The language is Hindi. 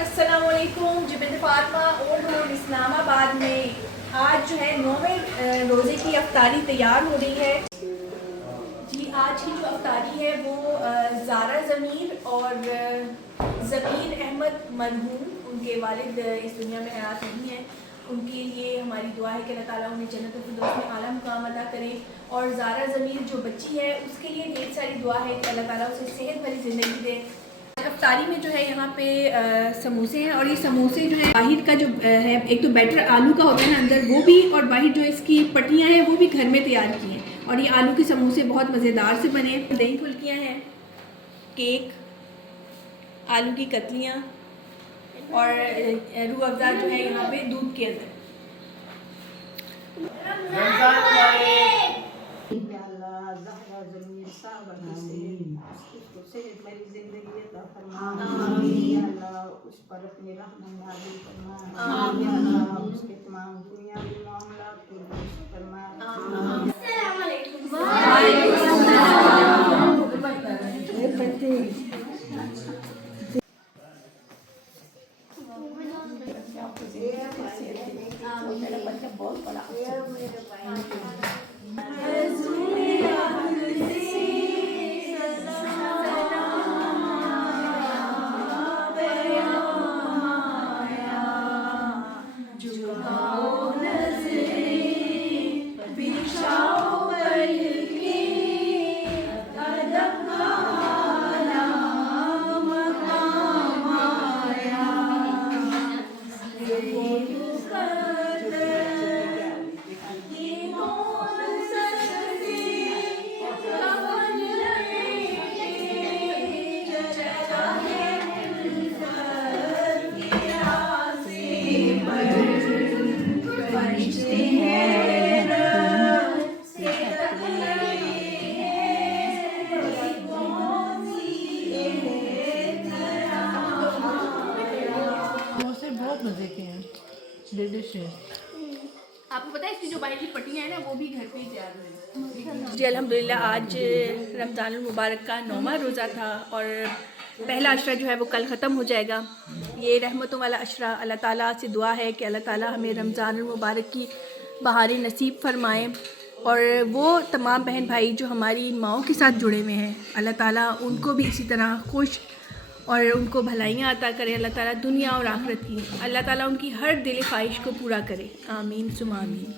अस्सलामुअलैकुम जी, बिन फातिमा और इस्लामाबाद में आज जो है 9वें रोज़े की अफ्तारी तैयार हो रही है जी। आज की जो अफ्तारी है वो ज़ारा ज़मीर और ज़मीर अहमद मरहूम, उनके वालिद इस दुनिया में हयात नहीं है, उनके लिए हमारी दुआ है कि अल्लाह ताला उन्हें जन्नतुल फिरदौस में आला मुकाम अता करे। और ज़ारा ज़मीर जो बच्ची है उसके लिए ढेर सारी दुआ है कि अल्लाह ताला उसे सेहत भरी ज़िंदगी दे। अफ्तारी में जो है यहाँ पे समोसे हैं, और ये समोसे जो है बाहर का जो है, एक तो बैटर आलू का होता है ना अंदर, वो भी, और बाहर जो इसकी पट्टियाँ हैं वो भी घर में तैयार की हैं। और ये आलू के समोसे बहुत मज़ेदार से बने। दही फुल्कियाँ हैं, केक, आलू की कतलियाँ और रूह अफ़ज़ा जो है यहाँ पे दूध के अंदर। सेहत भरी जिंदगी अता फरमा। आमीन। अल्लाह उस पर अपनी रहमत नाज़िल फरमा। आमीन। अल्लाह उसके तमाम दुनियावी मामलात को दुरुस्त फरमा। अस्सलाम वालेकुम। वालेकुम बहुत मज़े के हैं, डिलीशियस। आपको पता है इसकी जो बाहर की पट्टियाँ हैं ना, वो भी घर पे ही तैयार हुई जी। अल्हम्दुलिल्लाह आज रमज़ानुल मुबारक का 9वां रोज़ा था, और पहला अशरा जो है वो कल ख़त्म हो जाएगा। ये रहमतों वाला अशरा, अल्लाह ताला से दुआ है कि अल्लाह ताला हमें रमज़ानुल मुबारक की बहारें नसीब फरमाएँ। और वो तमाम बहन भाई जो हमारी माओं के साथ जुड़े हुए हैं, अल्लाह ताला उनको भी इसी तरह खुश और उनको भलाइयाँ अता करे। अल्लाह ताला दुनिया और आखिरत की, अल्लाह ताला उनकी हर दिल ख्वाहिश को पूरा करे। आमीन सुमा आमीन।